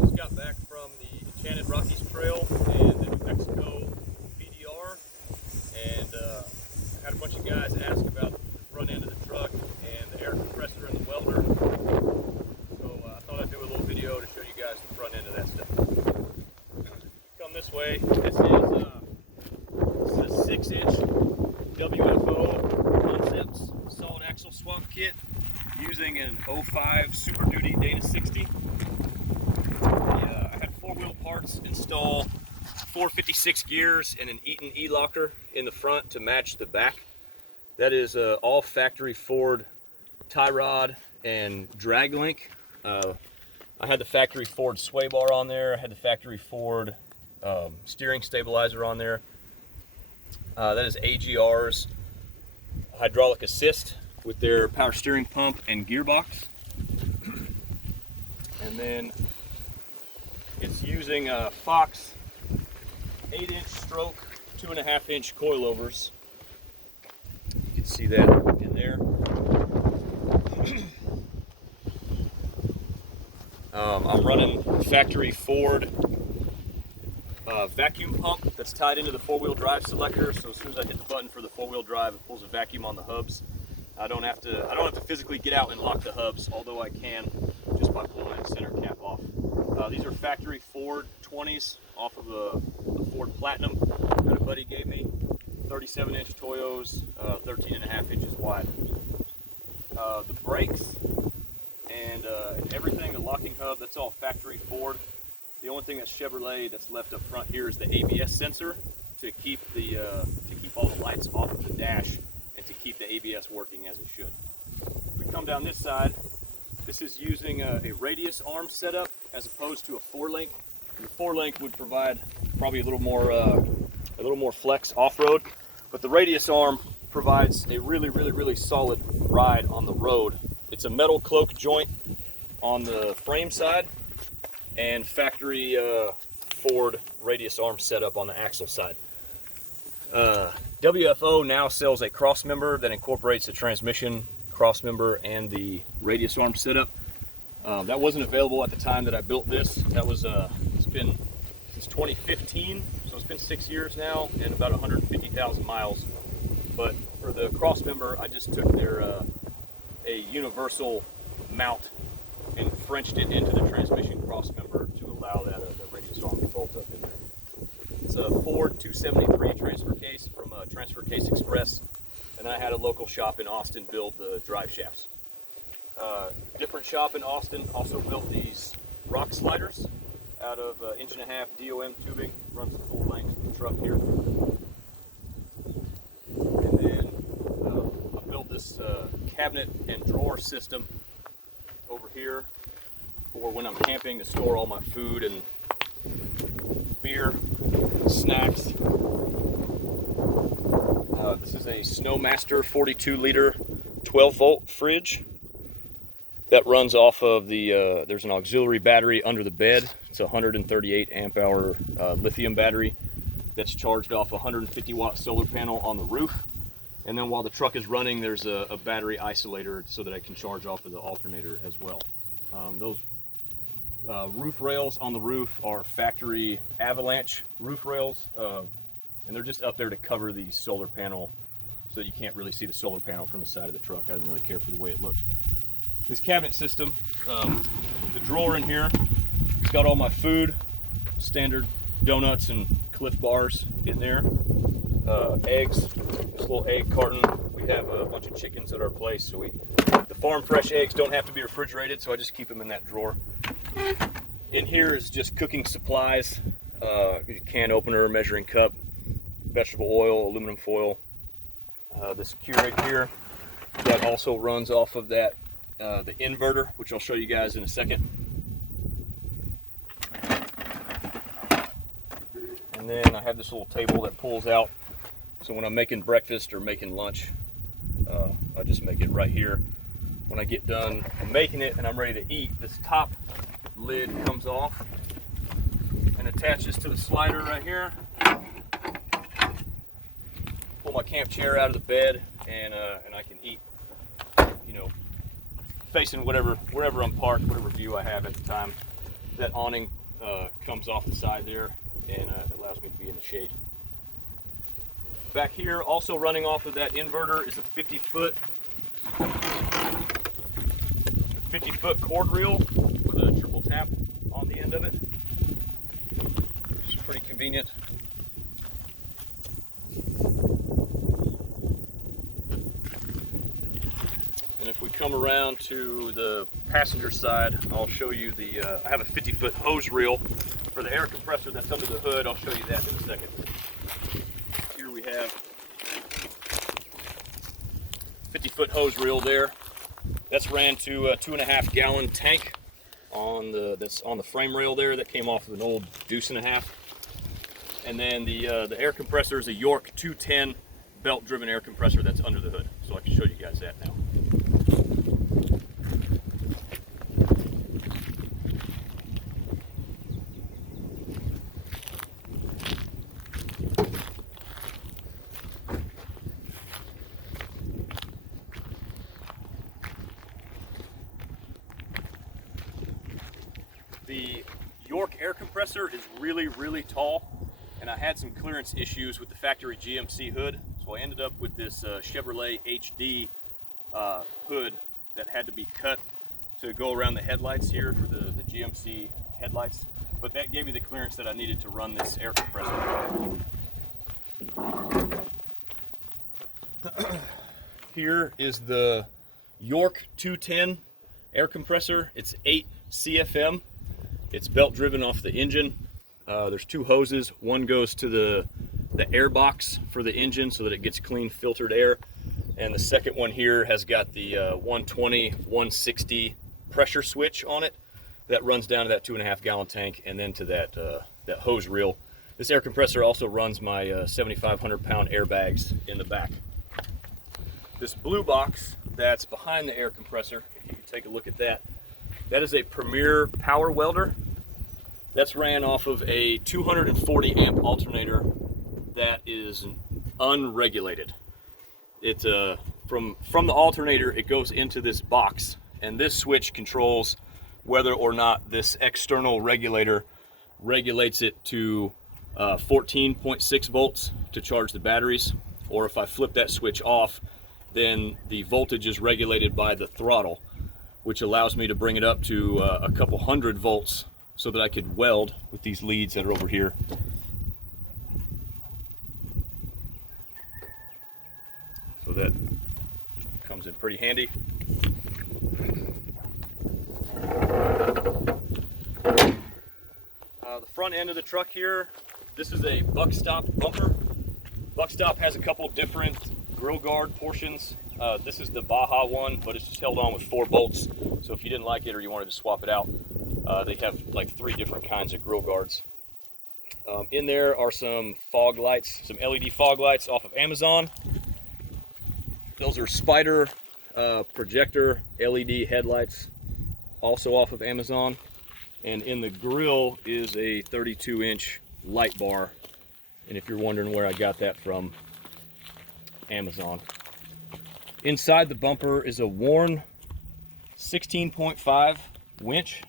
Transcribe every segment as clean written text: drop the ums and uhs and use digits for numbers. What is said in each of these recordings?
Just got back from the Enchanted Rockies Trail and the New Mexico BDR, and had a bunch of guys ask about the front end of the truck and the air compressor and the welder. So I thought I'd do a little video to show you guys the front end of that stuff. Come this way. This is a 6-inch WFO Concepts solid axle swap kit using an 05 Super Duty Dana 60. I had 4-wheel parts install 456 gears and an Eaton E-locker in the front to match the back. That is all factory Ford tie rod and drag link. I had the factory Ford sway bar on there. I had the factory Ford steering stabilizer on there. That is AGR's hydraulic assist with their power steering pump and gearbox. And then it's using Fox 8-inch stroke, 2.5-inch coilovers. You can see that in there. I'm running factory Ford vacuum pump that's tied into the 4-wheel drive selector. So as soon as I hit the button for the 4-wheel drive, it pulls a vacuum on the hubs. I don't have to physically get out and lock the hubs, although I can just by pulling that center cap off. These are factory Ford 20s off of a Ford Platinum that a buddy gave me. 37-inch Toyos, 13.5 inches wide. The brakes and everything, the locking hub, that's all factory Ford. The only thing that's Chevrolet that's left up front here is the ABS sensor to keep all the lights off of the dash and to keep the ABS working as it should. If we come down this side, this is using a radius arm setup as opposed to a 4-link. The 4-link would provide probably a little more flex off-road, but the radius arm provides a really solid ride on the road. It's a metal cloak joint on the frame side and factory Ford radius arm setup on the axle side. WFO now sells a cross member that incorporates the transmission cross member and the radius arm setup. That wasn't available at the time that I built this. That was it's been since 2015, so it's been 6 years now and about 150,000 miles. But for the cross member, I just took their a universal mount and Frenched it into the transmission cross member to allow that radius arm to bolt up in there. It's a Ford 273 transfer case from Transfer Case Express, and I had a local shop in Austin build the drive shafts. Different shop in Austin also built these rock sliders out of 1.5-inch DOM tubing, runs the full length of the truck here. And then I built this cabinet and drawer system over here for when I'm camping to store all my food and beer, snacks. This is a Snowmaster 42-liter 12-volt fridge that runs off of the, there's an auxiliary battery under the bed. It's a 138 amp hour lithium battery that's charged off a 150-watt solar panel on the roof. And then while the truck is running, there's a battery isolator so that I can charge off of the alternator as well. Those roof rails on the roof are factory Avalanche roof rails, and they're just up there to cover the solar panel so that you can't really see the solar panel from the side of the truck. I didn't really care for the way it looked. This cabinet system, the drawer in here, it's got all my food, standard donuts and Cliff bars in there. Eggs, this little egg carton. We have a bunch of chickens at our place, so the farm fresh eggs don't have to be refrigerated, so I just keep them in that drawer. In here is just cooking supplies, can opener, measuring cup, vegetable oil, aluminum foil. This Keurig here that also runs off of that the inverter, which I'll show you guys in a second. And then I have this little table that pulls out, so when I'm making breakfast or making lunch, I just make it right here. When I get done making it and I'm ready to eat, this top lid comes off and attaches to the slider right here. Pull my camp chair out of the bed and I can eat, you know, facing wherever I'm parked, whatever view I have at the time. That awning comes off the side there, and it allows me to be in the shade. Back here, also running off of that inverter, is a 50-foot cord reel with a triple tap on the end of it. It's pretty convenient. And if we come around to the passenger side, I'll show you the, I have a 50-foot hose reel for the air compressor that's under the hood. I'll show you that in a second. Here we have 50-foot hose reel there. That's ran to a 2.5 gallon tank that's on the frame rail there that came off of an old Deuce and a Half. And then the air compressor is a York 210 belt-driven air compressor that's under the hood. So I can show you guys that now. The York air compressor is really, really tall, and I had some clearance issues with the factory GMC hood, so I ended up with this Chevrolet HD hood that had to be cut to go around the headlights here for the GMC headlights, but that gave me the clearance that I needed to run this air compressor. Here is the York 210 air compressor. It's 8 CFM. It's belt driven off the engine. There's 2 hoses. One goes to the air box for the engine so that it gets clean filtered air. And the second one here has got the 120, 160 pressure switch on it that runs down to that 2.5 gallon tank and then to that hose reel. This air compressor also runs my 7,500 pound airbags in the back. This blue box that's behind the air compressor, if you can take a look at that, that is a Premier power welder. That's ran off of a 240 amp alternator that is unregulated. It from the alternator, it goes into this box, and this switch controls whether or not this external regulator regulates it to 14.6 volts to charge the batteries, or if I flip that switch off, then the voltage is regulated by the throttle, which allows me to bring it up to a couple hundred volts so that I could weld with these leads that are over here. So that comes in pretty handy. The front end of the truck here, this is a buck stop bumper. Buck stop has a couple different grill guard portions. This is the Baja one, but it's just held on with 4 bolts. So if you didn't like it or you wanted to swap it out, they have like 3 different kinds of grill guards. In there are some fog lights, some LED fog lights off of Amazon. Those are Spider projector LED headlights, also off of Amazon. And in the grill is a 32-inch light bar. And if you're wondering where I got that from, Amazon. Inside the bumper is a worn 16.5 winch.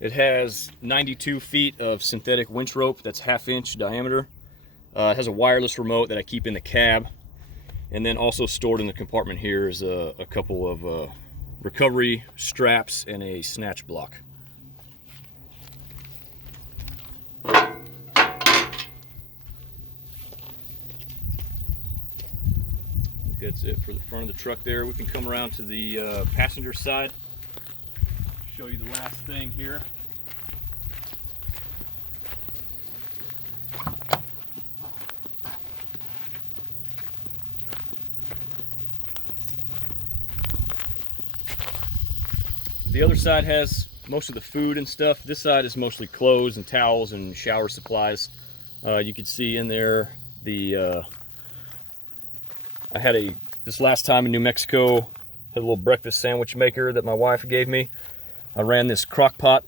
It has 92 feet of synthetic winch rope that's 1/2 inch diameter. It has a wireless remote that I keep in the cab. And then also stored in the compartment here is a couple of recovery straps and a snatch block. That's it for the front of the truck there. We can come around to the passenger side, show you the last thing here. The other side has most of the food and stuff. This side is mostly clothes and towels and shower supplies. You can see in there the I had this last time in New Mexico, had a little breakfast sandwich maker that my wife gave me. I ran this crock pot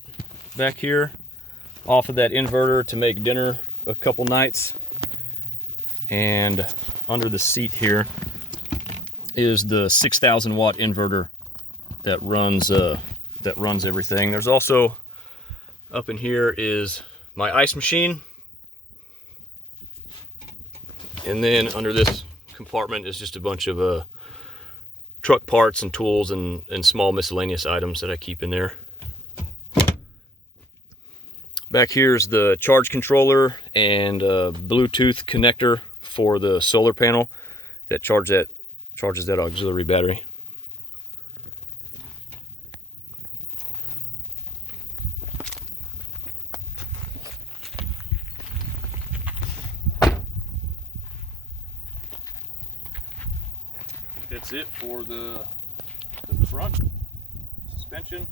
back here off of that inverter to make dinner a couple nights. And under the seat here is the 6,000 watt inverter that runs everything. There's also up in here is my ice machine, and then under this compartment is just a bunch of truck parts and tools and small miscellaneous items that I keep in there. Back here is the charge controller and Bluetooth connector for the solar panel that charges that auxiliary battery. That's it for the front suspension.